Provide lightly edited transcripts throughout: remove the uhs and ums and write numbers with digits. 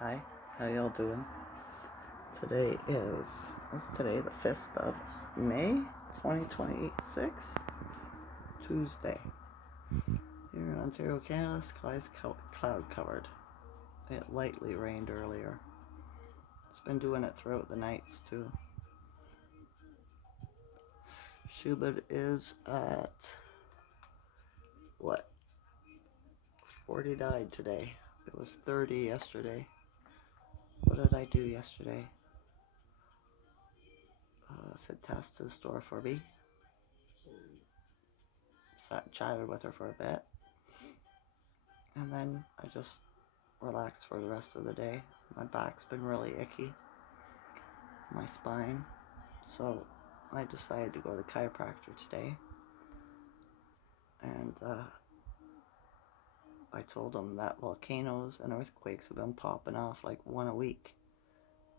Hi, how y'all doing? What's today, the 5th of May, 2026, Tuesday. Here in Ontario, Canada, skies cloud covered. It lightly rained earlier. It's been doing it throughout the nights too. Schuman is at, 49 today. It was 30 yesterday. What did I do yesterday? Said Tess to the store for me. Sat and chatted with her for a bit. And then I just relaxed for the rest of the day. My back's been really icky, my spine. So I decided to go to the chiropractor today. And I told him that volcanoes and earthquakes have been popping off like one a week.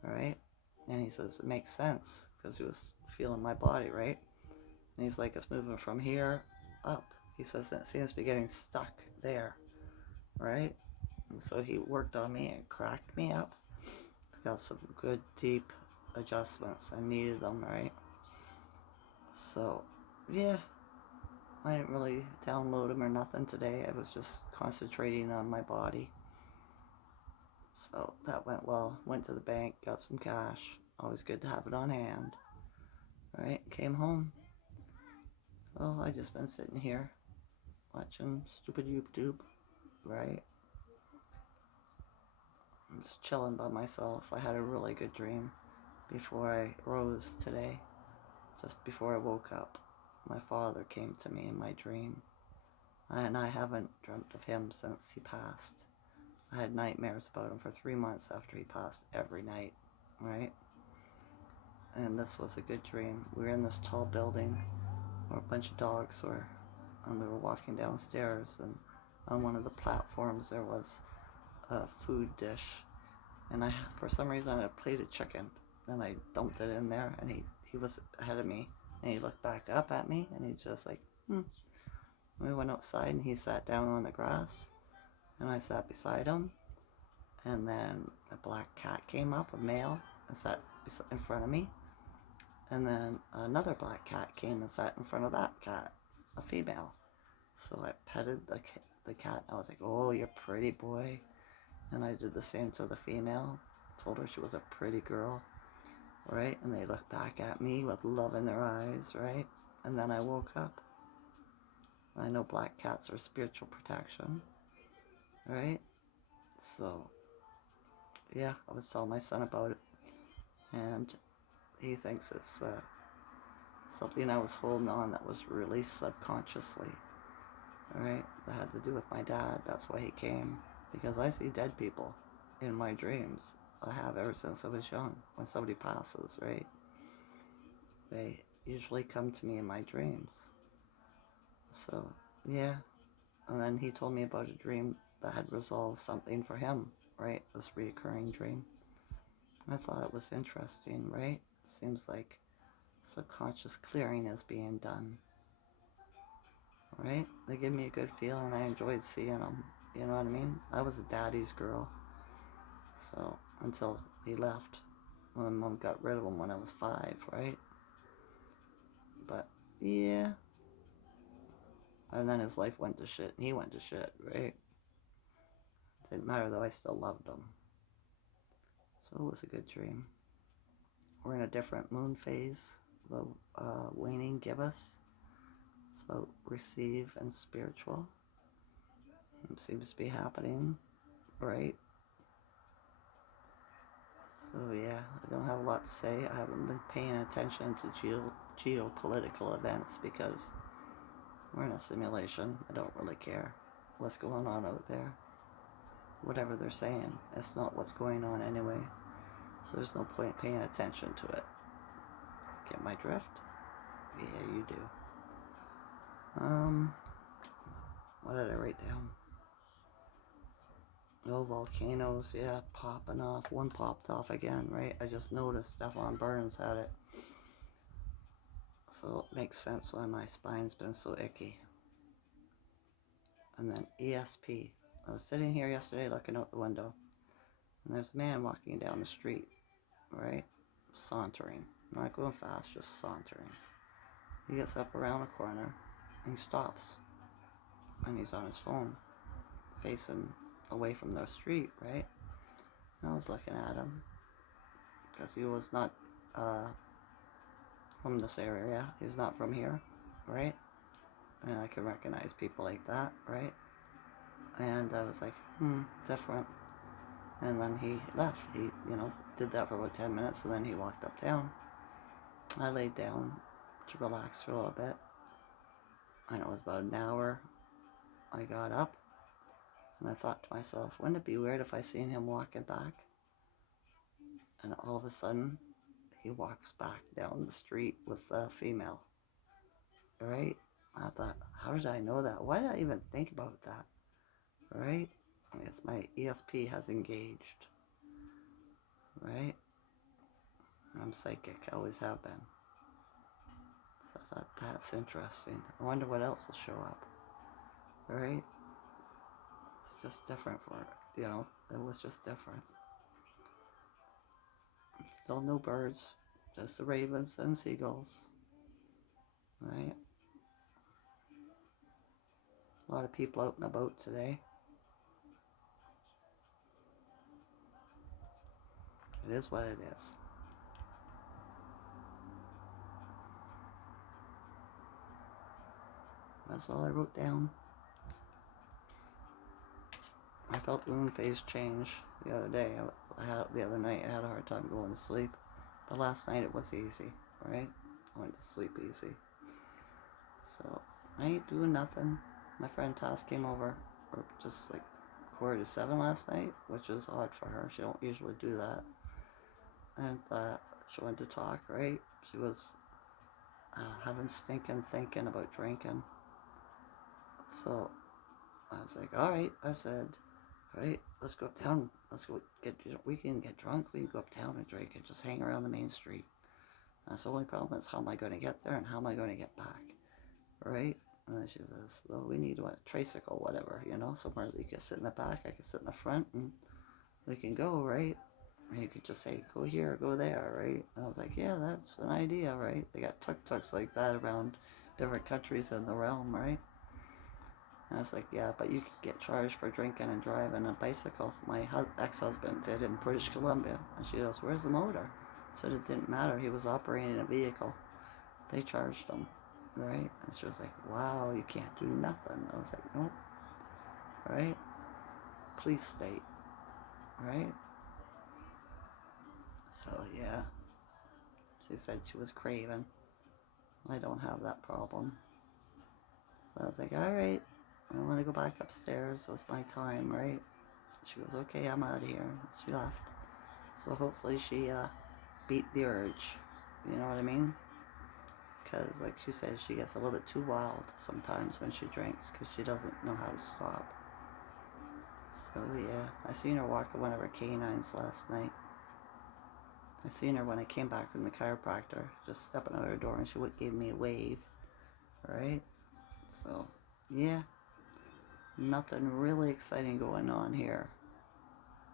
Alright? And he says, it makes sense because he was feeling my body, right? And he's like, it's moving from here up. He says, it seems to be getting stuck there. Right? And so he worked on me and cracked me up. Got some good deep adjustments. I needed them, right? So, yeah, I didn't really download them or nothing today. I was just concentrating on my body. So that went well. Went to the bank, got some cash. Always good to have it on hand. Right? Came home. Oh, I just been sitting here watching stupid YouTube. Right? I'm just chilling by myself. I had a really good dream before I rose today. Just before I woke up, my father came to me in my dream. And I haven't dreamt of him since he passed. I had nightmares about him for 3 months after he passed every night, right? And this was a good dream. We were in this tall building where a bunch of dogs were, and we were walking downstairs, and on one of the platforms there was a food dish, and for some reason, I had a plate of chicken, and I dumped it in there, and he was ahead of me, and he looked back up at me, and he's just like, We went outside, and he sat down on the grass, and I sat beside him, and then a black cat came up, a male, and sat in front of me, and then another black cat came and sat in front of that cat, a female. So I petted the cat. I was like, oh, you're a pretty boy. And I did the same to the female. Told her she was a pretty girl, right? And they looked back at me with love in their eyes, right? And then I woke up. I know black cats are spiritual protection, right? So, yeah, I was telling my son about it. And he thinks it's something I was holding on that was released subconsciously, right? That had to do with my dad. That's why he came. Because I see dead people in my dreams. I have ever since I was young. When somebody passes, right? They usually come to me in my dreams. So, yeah. And then he told me about a dream that had resolved something for him, right? This reoccurring dream. I thought it was interesting, right? Seems like subconscious clearing is being done, right? They give me a good feeling. I enjoyed seeing them. You know what I mean? I was a daddy's girl. So, until he left. My mom got rid of him when I was 5, right? But, yeah. And then his life went to shit, and he went to shit, right? Didn't matter though, I still loved him. So it was a good dream. We're in a different moon phase, the waning gibbous. It's about receive and spiritual. It seems to be happening, right? So yeah, I don't have a lot to say. I haven't been paying attention to geopolitical events because we're in a simulation. I don't really care what's going on out there. Whatever they're saying, it's not what's going on anyway. So there's no point paying attention to it. Get my drift? Yeah, you do. What did I write down? No volcanoes, yeah, popping off. One popped off again, right? I just noticed Stefan Burns had it. So it makes sense why my spine's been so icky. And then ESP. I was sitting here yesterday looking out the window, And there's a man walking down the street, right? Sauntering. Not going fast, just sauntering. He gets up around a corner and he stops. And he's on his phone, facing away from the street, right? And I was looking at him because he was not from this area. He's not from here, right? And I can recognize people like that, right? And I was like, different. And then he left. He, did that for about 10 minutes, and then he walked uptown. I laid down to relax for a little bit. And it was about an hour. I got up, and I thought to myself, wouldn't it be weird if I seen him walking back? And all of a sudden, he walks back down the street with a female, right? I thought, how did I know that? Why did I even think about that, right? I guess my ESP has engaged, right? I'm psychic, I always have been. So I thought, that's interesting. I wonder what else will show up, right? It's just different it was just different. Still no birds, just the ravens and seagulls, right? A lot of people out and about today. It is what it is. That's all I wrote down. I felt the moon phase change the other day. The other night I had a hard time going to sleep. But last night it was easy, right? I went to sleep easy. So I ain't doing nothing. My friend Tass came over for just like 6:45 last night, which is odd for her. She don't usually do that. And she wanted to talk, right? She was having stinking thinking about drinking. So I was like, all right. I said, all right, let's go uptown. We can get drunk. We can go uptown and drink and just hang around the main street. That's the only problem is how am I going to get there and how am I going to get back, right? And then she says, well, we need a tricycle, whatever, somewhere that you can sit in the back, I can sit in the front, and we can go, right? And you could just say, go here, go there, right? And I was like, yeah, that's an idea, right? They got tuk-tuks like that around different countries in the realm, right? And I was like, yeah, but you could get charged for drinking and driving a bicycle. My ex-husband did in British Columbia. And she goes, where's the motor? I said it didn't matter. He was operating a vehicle. They charged him, right? And she was like, wow, you can't do nothing. I was like, nope, right? Police state, right? So, yeah. She said she was craving. I don't have that problem. So I was like, all right, I want to go back upstairs. It was my time, right? She goes, okay, I'm out of here. She left. So hopefully she beat the urge. You know what I mean? Because, like she said, she gets a little bit too wild sometimes when she drinks because she doesn't know how to stop. So, yeah. I seen her walking one of her canines last night. I seen her when I came back from the chiropractor, just stepping out her door, and she gave me a wave. Right? So, yeah. Nothing really exciting going on here.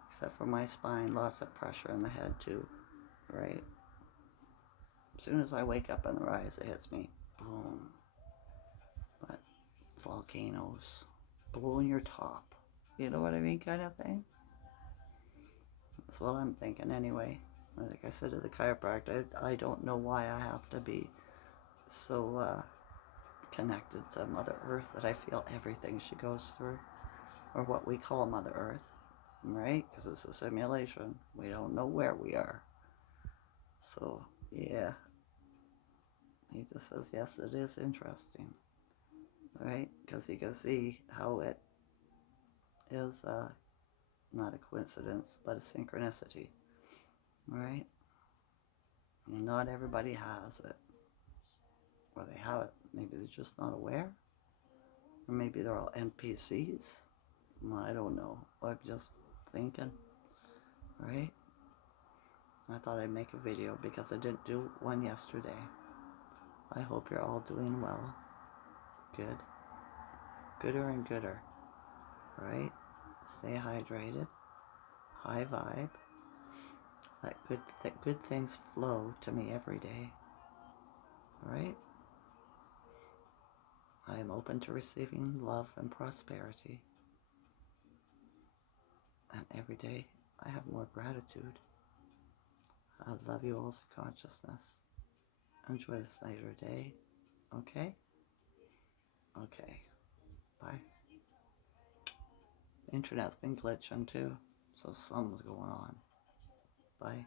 Except for my spine, lots of pressure in the head too. Right? As soon as I wake up and the rise, it hits me. Boom. But volcanoes blowing your top. You know what I mean, kind of thing? That's what I'm thinking anyway. Like I said to the chiropractor, I don't know why I have to be so connected to Mother Earth that I feel everything she goes through. Or what we call Mother Earth. Right? Because it's a simulation. We don't know where we are. So, yeah. He just says, yes, it is interesting. Right? Because he can see how it is not a coincidence, but a synchronicity. Right? And not everybody has it. Or they have it. Maybe they're just not aware. Or maybe they're all NPCs. Well, I don't know. I'm just thinking. Right? I thought I'd make a video because I didn't do one yesterday. I hope you're all doing well. Good. Gooder and gooder. Right? Stay hydrated. high vibe. That good things flow to me every day. Right? I am open to receiving love and prosperity. And every day I have more gratitude. I love you all's consciousness. Enjoy this later day. Okay? Okay. Bye. The internet's been glitching too, so something's going on. Bye.